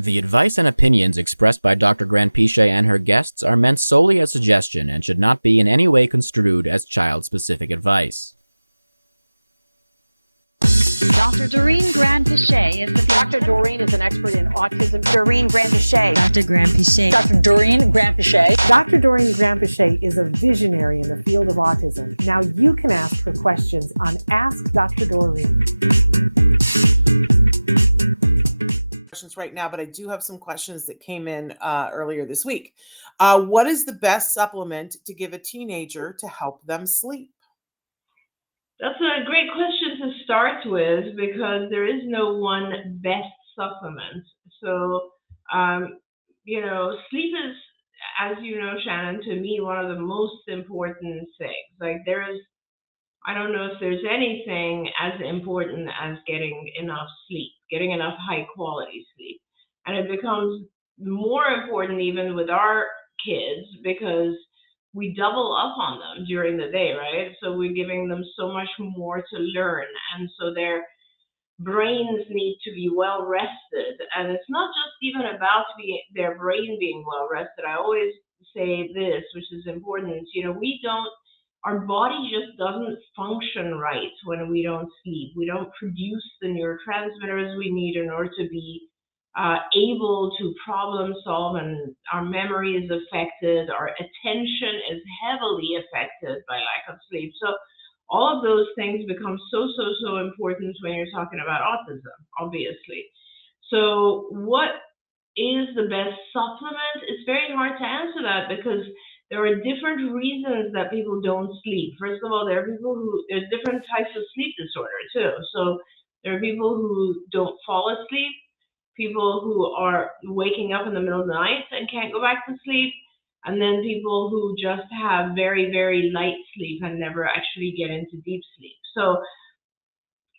The advice and opinions expressed by Dr. Grant-Pichet and her guests are meant solely as suggestion and should not be in any way construed as child-specific advice. Dr. Doreen Grant-Pichet is Dr. Doreen is an expert in autism. Doreen Grant-Pichet. Dr. Grant-Pichet. Dr. Doreen Grant-Pichet. Dr. Doreen Grant-Pichet is a visionary in the field of autism. Now you can ask her questions on Ask Dr. Doreen. Questions right now, but I do have some questions that came in earlier this week. What is the best supplement to give a teenager to help them sleep? That's a great question to start with because there is no one best supplement. So, sleep is, as you know, Shannon, to me, one of the most important things. Like I don't know if there's anything as important as getting enough sleep, getting enough high quality sleep. And it becomes more important even with our kids because we double up on them during the day, right? So we're giving them so much more to learn. And so their brains need to be well rested. And it's not just even about their brain being well rested. I always say this, which is important. Our body just doesn't function right when we don't sleep. We don't produce the neurotransmitters we need in order to be able to problem solve, and our memory is affected. Our attention is heavily affected by lack of sleep. So all of those things become so important when you're talking about autism, obviously. So what is the best supplement? It's very hard to answer that because there are different reasons that people don't sleep. First of all, there's different types of sleep disorder too. So there are people who don't fall asleep, people who are waking up in the middle of the night and can't go back to sleep, and then people who just have very, very light sleep and never actually get into deep sleep. So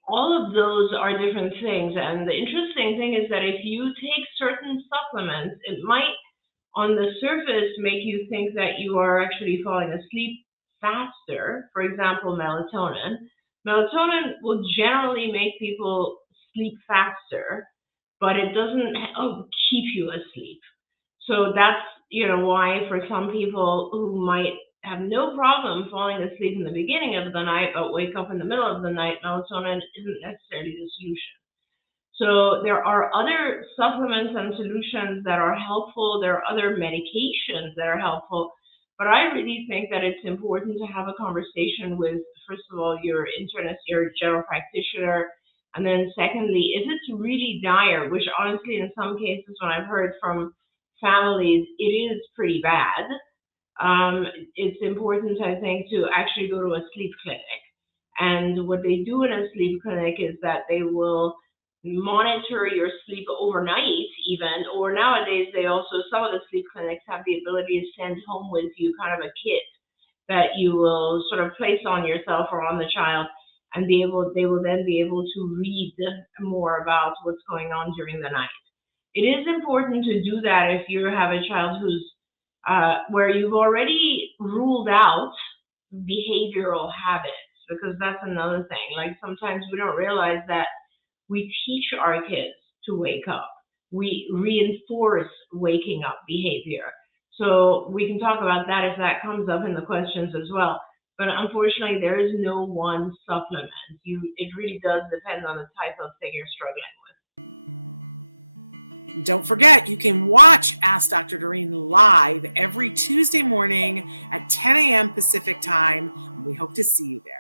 all of those are different things. And the interesting thing is that if you take certain supplements, it might on the surface make you think that you are actually falling asleep faster. For example, melatonin. Melatonin will generally make people sleep faster, but it doesn't keep you asleep. So that's, why for some people who might have no problem falling asleep in the beginning of the night, but wake up in the middle of the night, melatonin isn't necessarily the solution. So there are other supplements and solutions that are helpful. There are other medications that are helpful. But I really think that it's important to have a conversation with, first of all, your internist, your general practitioner. And then secondly, if it's really dire, which honestly, in some cases, when I've heard from families, it is pretty bad. It's important, I think, to actually go to a sleep clinic. And what they do in a sleep clinic is that they will monitor your sleep overnight even, or nowadays some of the sleep clinics have the ability to send home with you kind of a kit that you will sort of place on yourself or on the child, and they will then be able to read more about what's going on during the night. It is important to do that if you have a child who's where you've already ruled out behavioral habits, because that's another thing. Like sometimes we don't realize that we teach our kids to wake up. We reinforce waking up behavior. So we can talk about that if that comes up in the questions as well. But unfortunately, there is no one supplement. It really does depend on the type of thing you're struggling with. Don't forget, you can watch Ask Dr. Doreen live every Tuesday morning at 10 a.m. Pacific time. We hope to see you there.